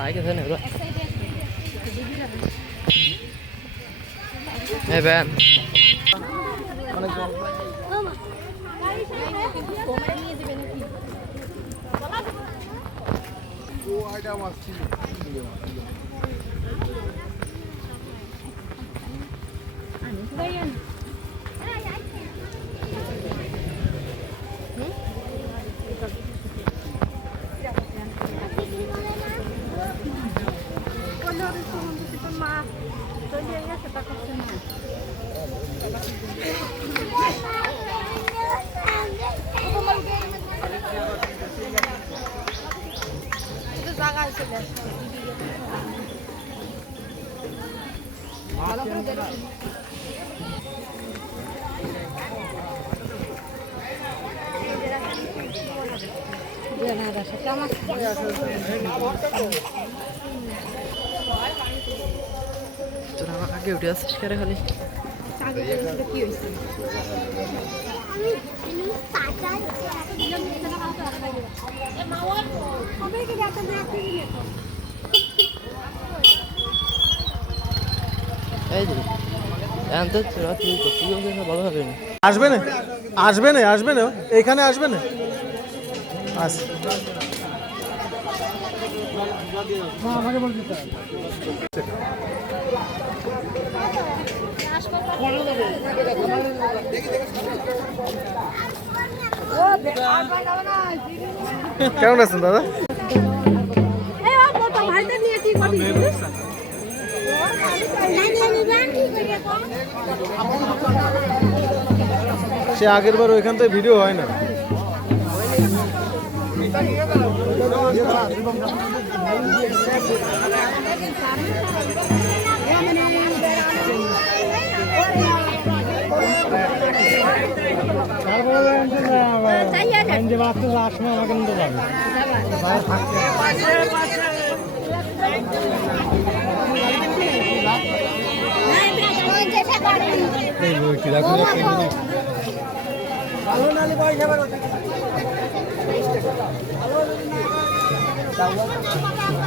Thái cái thế này luôn. Hey Ben. তোরা আমাকে আগে উঠে আসছিস করে খালি আসবে না আসবে না আসবে না এখানে আসবে না কেমন আছেন দাদা? সে আগের বার ওইখান থেকে ভিডিও হয় না।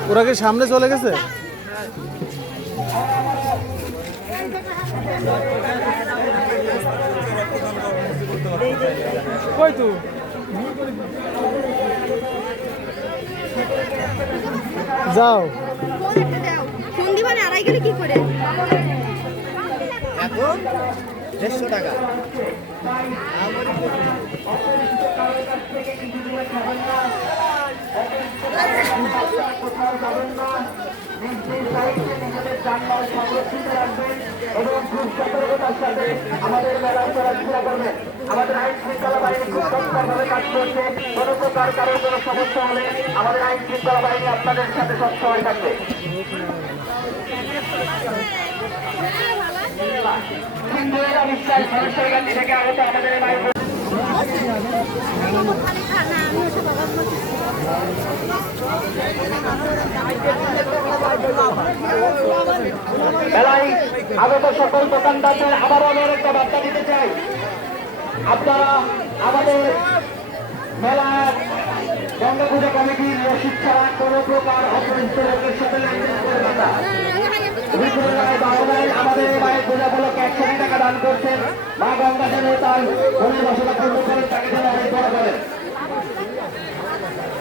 ওরা কি সামনে চলে গেছে? কই তো যাও ফোন দিবা না আড়াই গেলে কি করে এখন 150 টাকা আমাদের মেলায় চলাফেরা করবেন। আমাদের আইন শৃঙ্খলা বাহিনী খুব তৎপরভাবে কাজ করছে। কোনো প্রকার কারোর কোনো সমস্যা হলে আমাদের আইন শৃঙ্খলা বাহিনী আপনাদের সাথে সবসময় থাকবে। থেকে আগত আমাদের মেলায় আগত সকল দোকানদারদের আবারও আমি একটা বার্তা দিতে চাই। আপনারা আমাদের মেলার গঙ্গা পূজা কমিটির রসিদ ছাড়া কোনো প্রকার অপরিচিত লোকের সাথে লেনদেন করবেন না। আমাদের মায়ের পূজা উপলক্ষে 100 টাকা দান করছেন। মা গঙ্গা যেন তার মনের বাসনা পূর্ণ করেন, তাকে যেন অনেক বড় করেন।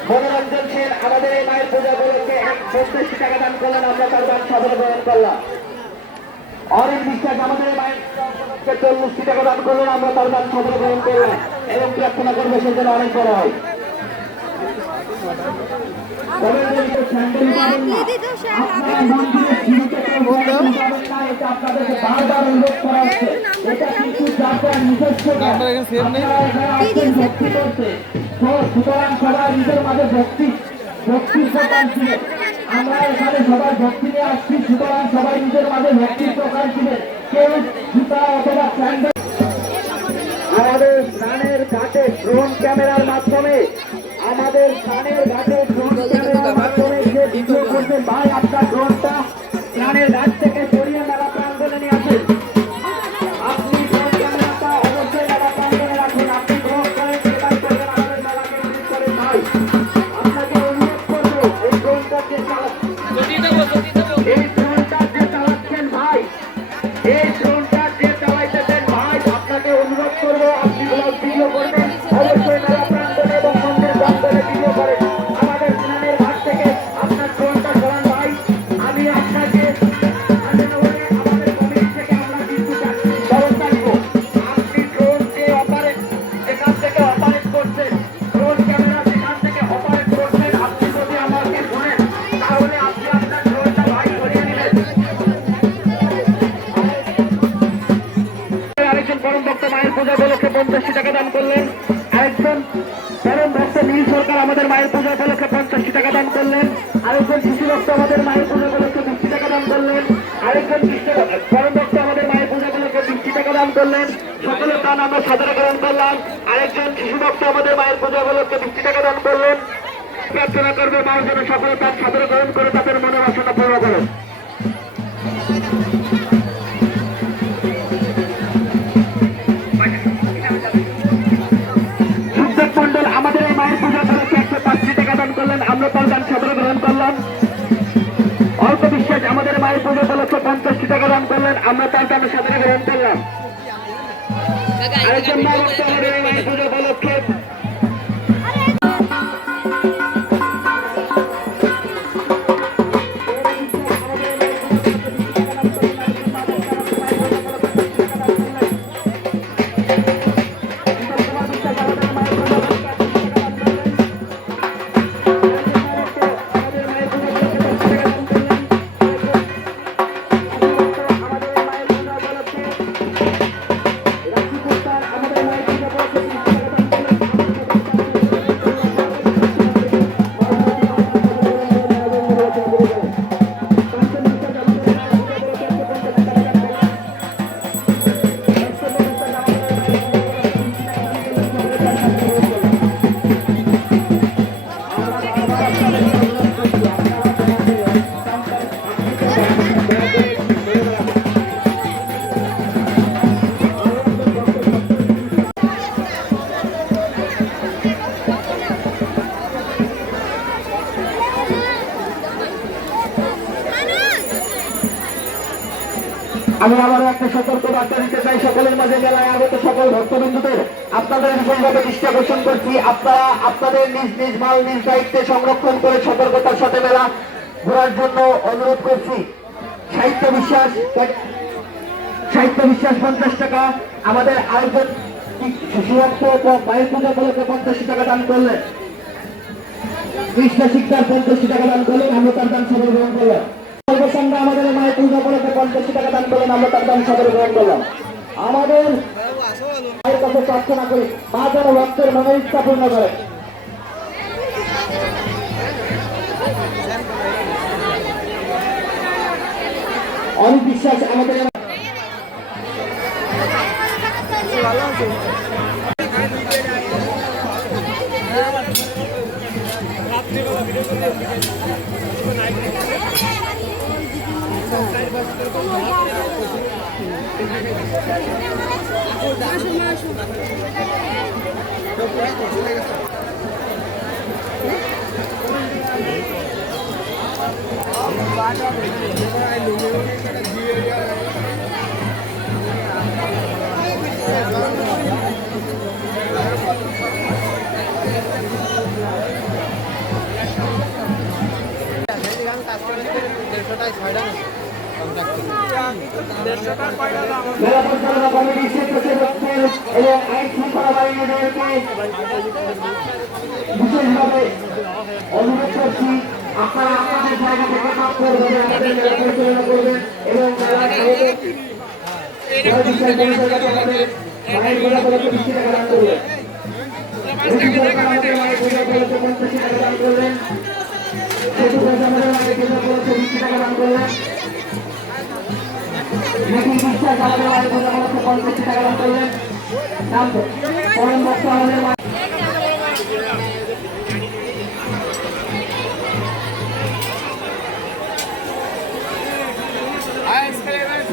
মনোরঞ্জন সেন আমাদের এই মায়ের পূজা উপলক্ষে 35 টাকা দান করলেন, আমরা তার দান সফল গ্রহণ করলাম। অরিন বিশ্বাস আমাদের মায়ের 40 টাকা দান করলেন, আমরা তার দান সফল গ্রহণ করলাম এবং প্রার্থনা করবো সে যেন অনেক বড় হয়। সুতরাং সবাই নিজের মাঝে ভক্তির প্রকাশ ছিলেন। আমরা এখানে সবাই ভক্তি নিয়ে আসছি, সুতরাং সবাই নিজের মাঝে ভক্তির প্রকাশ ছিলেন। কেউ জুতা অথবা স্যান্ডেল আমাদের স্নানের ঘাটে ড্রোন ক্যামেরার মাধ্যমে আমাদের স্নানের ঘাটে ড্রোন ক্যামেরার মাধ্যমে যে ভিডিও করছেন, ভাই আপনার ড্রোনটা স্নানের ঘাট থেকে সরিয়ে মেলা প্রাঙ্গণে নিয়ে আসেন। আপনি ড্রোন ক্যামেরাটা অবশ্যই মেলা প্রাঙ্গণে রাখুন। আপনি ড্রোন করেন সেটাই করবেন, আমাদের মেলাকে ভিজিট করেন। ভাই আপনাকে অনুরোধ করবো এই ড্রোনটাকে আরেকজন পরম ভক্ত আমাদের মায়ের পূজা উপলক্ষে 20 টাকা দান করলেন, সকলের দান আমরা সাদরে গ্রহণ করলাম। আরেকজন শিশু ভক্ত আমাদের মায়ের পূজা উপলক্ষে 20 টাকা দান করলেন। প্রার্থনা করবে মায়ের জন্য সকলে তার সাদরে গ্রহণ করে তাদের মনে বাসনা পূর্ণ করেন। মন্ডল আমাদের এই মায়ের পূজা উপলক্ষে 105 টাকা দান করলেন, আমরা তার দান সাদরে গ্রহণ করলাম। অল্প বিশ্বাস আমাদের মায়ের পূজা উপলক্ষে 50 টাকা দান করলেন, আমরা তার দান সাদরে গ্রহণ করলাম। আরেকজন মা ভক্ত আমাদের এই মায়ের পূজা উপলক্ষে আমি আবারও একটা সতর্ক বার্তা দিতে চাই সকলের মাঝে মেলায় আগত সকল ভক্তবৃন্দুদের আপনাদের বিশেষভাবে দৃষ্টি আকর্ষণ করছি, আপনারা আপনাদের নিজ নিজ মাল নিজ দায়িত্বে সংরক্ষণ করে সতর্কতার সাথে মেলা ঘোরার জন্য অনুরোধ করছি। সাহিত্য বিশ্বাস 50 টাকা, আমাদের আয়োজন মায়ের পূজা উপলক্ষে 50 টাকা দান করলেন। কৃষ্ণ শিকদার 50 টাকা দান করলেন, আমরা তার দান সদর গ্রহণ করলাম। সর্বসংখ্যা আমাদের মায়ের পূজা উপলক্ষে 50 টাকা দান করলেন, আমরা তার দান সদর গ্রহণ করলাম। আমাদের মায়ের কাছে প্রার্থনা করি মা যেন ভক্তের মনের ইচ্ছা পূর্ণ করে। অনেক বিশ্বাস আমাদের মেলা পরিচালনা কমিটির সদস্যদের এবং আইন শৃঙ্খলা বাহিনীদেরকে বিশেষভাবে অনুরোধ করছি আপনারা আপনাদের জায়গা থেকে কাজ করবেন, আমাদের মেলা পরিচালনা করবেন এবং মেলার মায়ের পূজা উপলক্ষে 20 টাকা দান করবেন। আমাদের মায়ের পূজা উপলক্ষে 50 টাকা দান করলেন, সেতু আমাদের মায়ের পূজা উপলক্ষে 20 টাকা দান করলেন। বিশ্বাস আমাদের মায়ের পূজা উপলক্ষে 50 টাকা দান করলেন। পরম ভক্ত আমাদের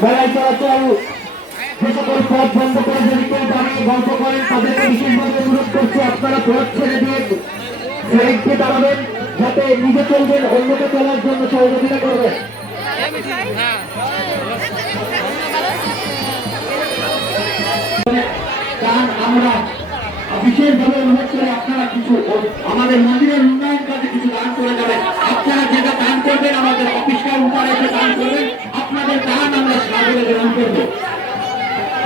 মেলায় চলাচল যে সকল পথ বন্ধ করে যদি কেউ দাঁড়িয়ে গল্প করেন তাদেরকে বিশেষভাবে অনুরোধ করছি আপনারা পথ ছেড়ে দিয়ে সাইডকে দাঁড়াবেন, যাতে নিজে চলবেন, অন্যকে চলার জন্য সহযোগিতা করবেন। আমরা বিশেষভাবে অনুরোধ করি আপনারা কিছু আমাদের মন্দিরের উন্নয়ন কাজে কিছু দান করে যাবেন। আপনারা যেটা দান করবেন আমাদের অফিসকার উপরে এসে দান করবেন, আপনাদের দান আমরা সাদরে গ্রহণ করব।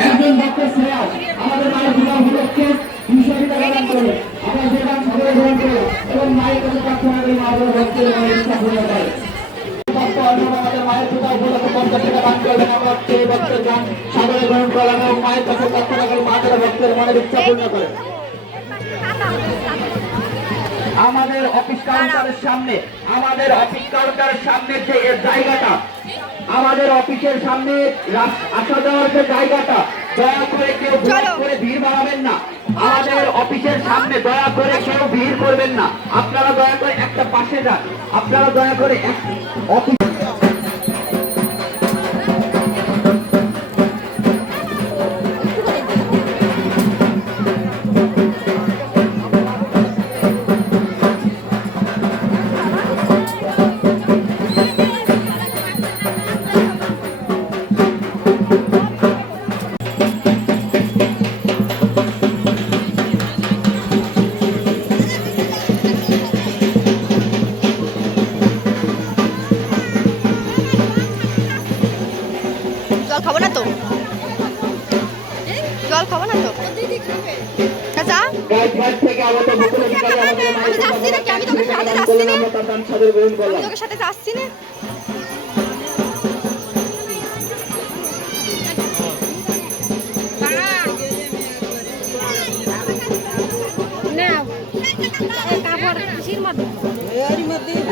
একজন ডক্টর শ্রেয়াস আমাদের মায়ের পূজা উপলক্ষে 200 টাকা দান করবেন, আমরা যে দান সাদরে গ্রহণ করব এবং মায়ের কাছে প্রার্থনা করি মা আমাদের ভক্তের মনের ইচ্ছা পূর্ণ করে। আমাদের মায়ের পূজা উপলক্ষে 50 টাকা দান করবেন, আমরা সেই ভক্তের দান সাদরে গ্রহণ করলাম এবং মায়ের কাছে প্রার্থনা করি মা তারা ভক্তের মনের ইচ্ছা পূর্ণ করে। আমাদের অফিস কাউন্টারের সামনে যে জায়গাটা আমাদের অফিসের সামনে আসা যাওয়ার যে জায়গাটা দয়া করে কেউ চলো। করে ভিড় বাড়াবেন না। আমাদের অফিসের সামনে দয়া করে কেউ ভিড় করবেন না। আপনারা দয়া করে একটা পাশে যান। আপনারা দয়া করে অফিস জল খাবো না তো, জল খাবো না তো চাচা। থেকে আমাদের আমি যাচ্ছি নাকি? আমি তোকে সাথে যাচ্ছি না, আমি তোকে সাথে যাচ্ছি না।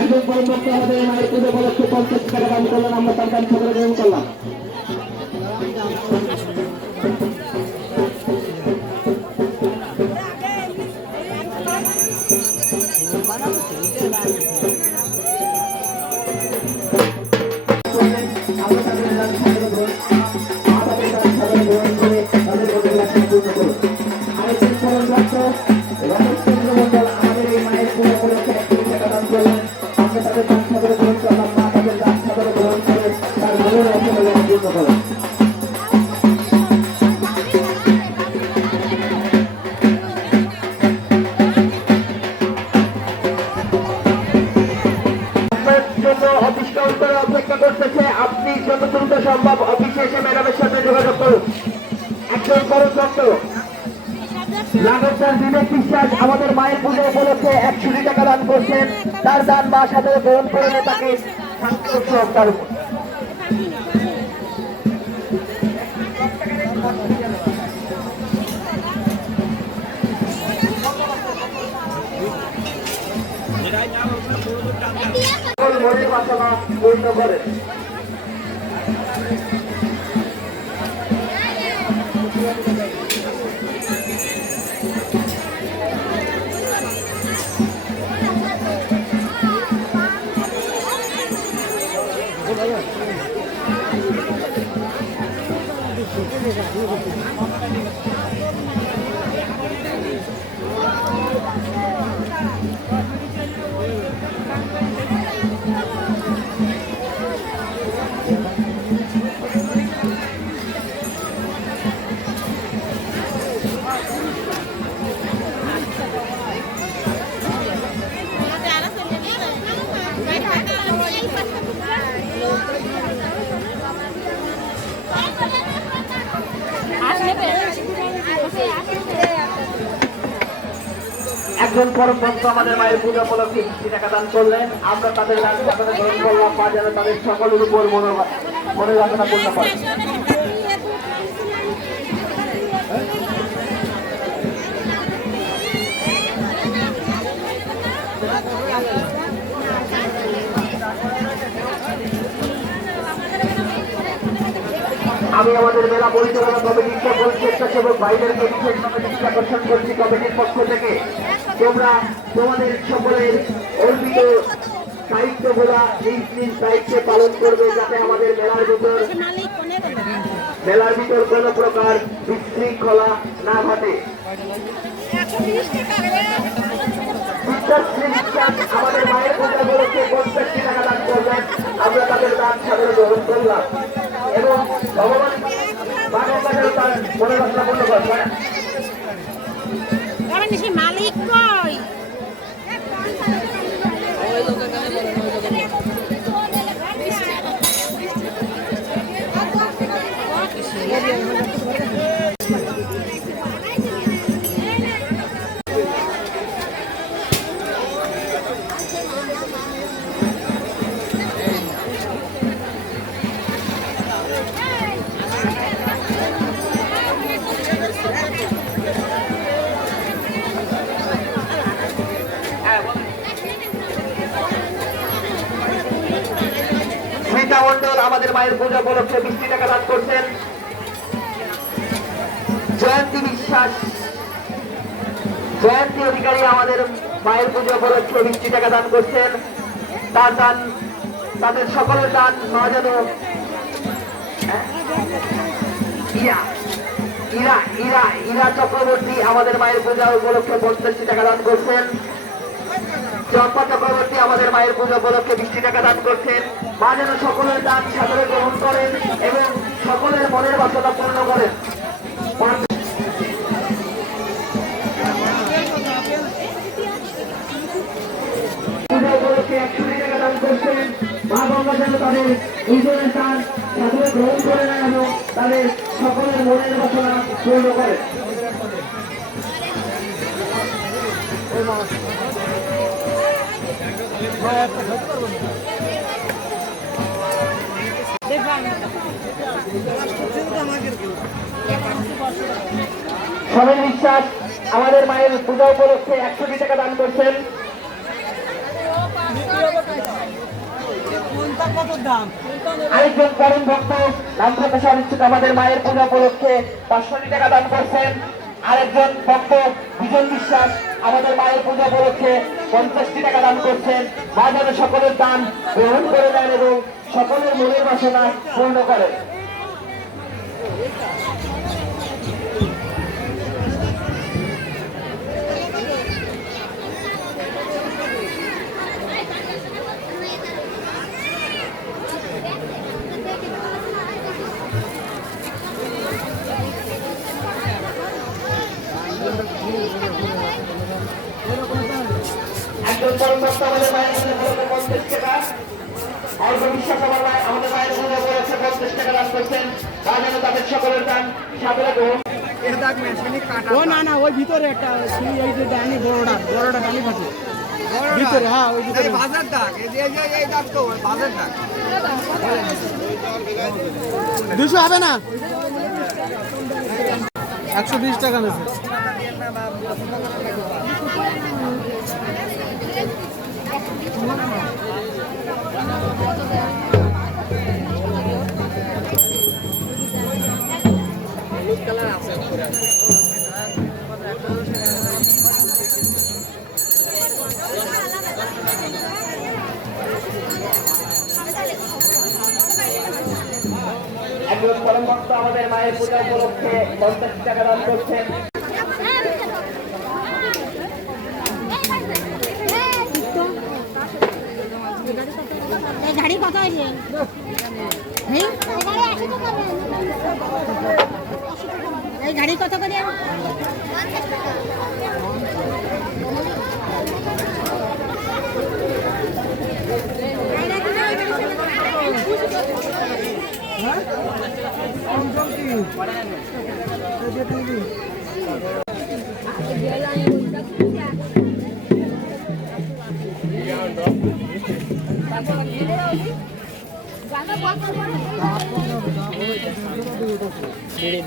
একজন কর্মকর্তা আমাদের মায়ের পুজো উপলক্ষে 50 টাকা দান করলেন, আমরা তার দান সকলে গ্রহণ করলাম। অফিস কাউন্টারে অপেক্ষা করতেছে, আপনি যত দ্রুত সম্ভব অফিসে এসে ম্যাডামের সাথে যোগাযোগ করুন। একজন কর্মকর্ত লাগতার বিবেক বিশ্বাস আমাদের মায়ের পুজো উপলক্ষে 120 টাকা দান করছেন, তার দান মা সাথে গ্রহণ করে তাকে তার উপর মনের বাসনা পূর্ণ করে। একজন পরম ভক্ত আমাদের মায়ের পূজা উপলক্ষে 50 টাকা দান করলেন, আমরা তাদের দান গ্রহণ করলাম। মা যেন তাদের সকলের উপর মনের বাসনা পূর্ণ করে। আমি আমাদের মেলা পরিচালনা কমিটির সকল স্বেচ্ছাসেবক ভাইদেরকে বিশেষভাবে দৃষ্টি আকর্ষণ করছি কমিটির পক্ষ থেকে, তোমরা তোমাদের সকলের অর্পিত দায়িত্বগুলা নিজ নিজ দায়িত্বে পালন করবে, যাতে আমাদের মেলার ভিতর কোন প্রকার বিশৃঙ্খলা না ঘটে। আমাদের মায়ের পূজা উপলক্ষে 50 টাকা দান করবেন, আমরা তাদের দান সাদরে গ্রহণ করলাম এবং ভগবান তার মনে বাসনা পূর্ণ করবেন। মালিক কই মায়ের পূজা উপলক্ষে 20 টাকা দান করছেন। জয়ন্তী বিশ্বাস, জয়ন্তী অধিকারী আমাদের মায়ের পূজা উপলক্ষে 20 টাকা দান করছেন। তার দান, তাদের সকলের দান যেন ইরা চক্রবর্তী আমাদের মায়ের পূজা উপলক্ষে 85 টাকা দান করছেন। চম্পা চক্রবর্তী আমাদের মায়ের পূজা উপলক্ষে 20 টাকা দান করছেন। মা যেন সকলের দান সাদরে গ্রহণ করেন এবং সকলের মনের বাসনা পূর্ণ করেন। পূজা উপলক্ষে 100 টাকা দান করছেন। মা গঙ্গা যেন তাদের দুজনের দান সাদরে গ্রহণ করে নেন এবং তাদের সকলের মনের বাসনা পূর্ণ করেন। সবাই বিশ্বাস আমাদের মায়ের পূজা উপলক্ষে 100 টাকা দান করছেন। আরেকজন করণ ভক্ত রামপ্রকাশ ইচ্ছুক আমাদের মায়ের পূজা উপলক্ষে 500 টাকা দান করছেন। আরেকজন ভক্ত বিজন বিশ্বাস আমাদের মায়ের পূজা উপলক্ষে 50 টাকা দান করছেন। মা যেন সকলের দান গ্রহণ করে নেন এবং সকলের মনের বাসনা পূর্ণ করেন। একজন করণ ভক্ত আমাদের মায়ের পূজা উপলক্ষে 50 টাকা, অল্প বিশ্বাস আমাদের মায়ের পূজা উপলক্ষে 50 টাকা দান করছেন। তা যেন তাদের সকলের দান সাদরে গ্রহণ। ও না না, ওই ভিতরে একটা এই যে ডানি বড়টা ডানি থাকে ভিতরে। হ্যাঁ, ওই ভিতরে বাজার ডাক, এই ডাক তো বাজার ডাক। 200 হবে না, 120 টাকা নেছে। একজন করণ ভক্ত আমাদের মায়ের পূজা উপলক্ষে 50 টাকা দান করছেন। গাড়ি কত হয়েছে? এই গাড়ি কত করে?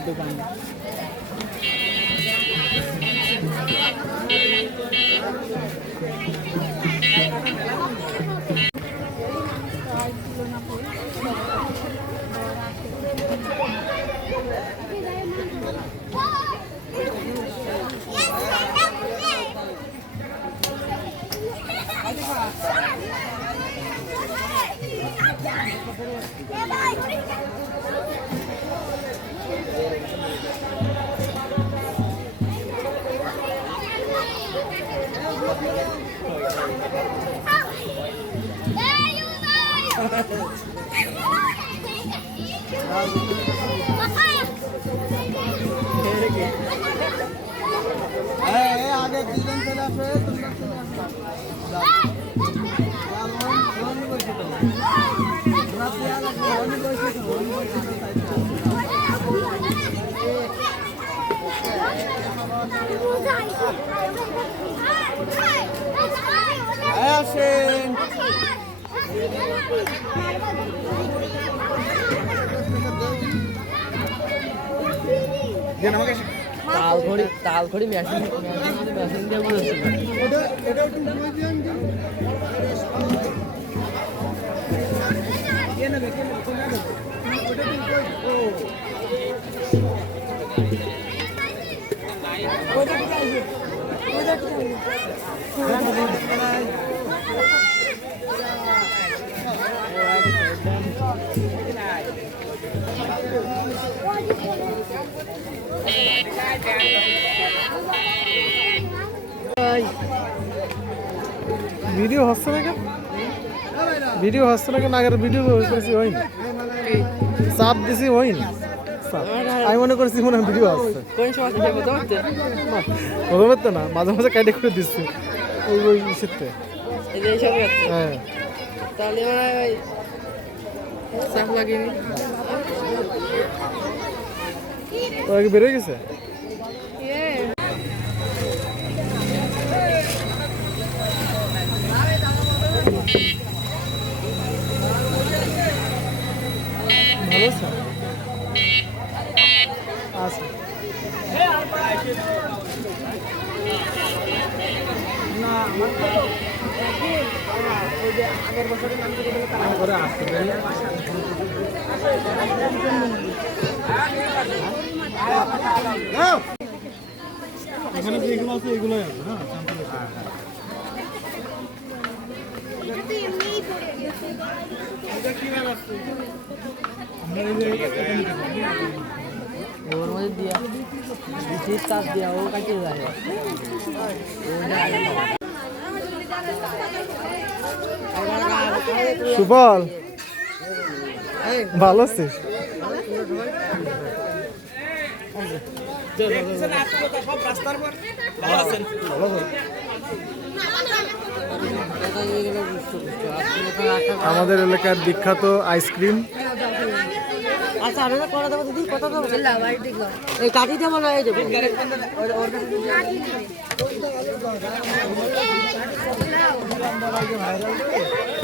দোকান आगे जीवन चला তালখড়ি মেশিন দিয়ে বলেছি ভিডিও হচ্ছে না কেন ভিডিও হচ্ছে না কেন আগের ভিডিও করেছি হয়নি চাপ দিছি হয়নি আমি মনে করছি মনে হয় ভিডিও আসছে প্রথমে না মাঝে মাঝে কাইটে করে দিচ্ছি ওই ওই ইসেতে হ্যাঁ তাহলে চাপ লাগেনি ওরা কি বেরোয় গেছে ভালো আছে আচ্ছা না ওই যে আগের বছরের নাম করে আসছে এখানে যেগুলো আছে এগুলোই আছে হ্যাঁ ওর মধ্যে দিয়া বিশেষ কাজ দিয়া ও কাছে যায় সুবল ভালো আছিস আমাদের এলাকার বিখ্যাত আইসক্রিম আচ্ছা আমি তো করে দেবো দিদি কত দেবো এই কাটি দেবো না এই দেবো ভাইরাল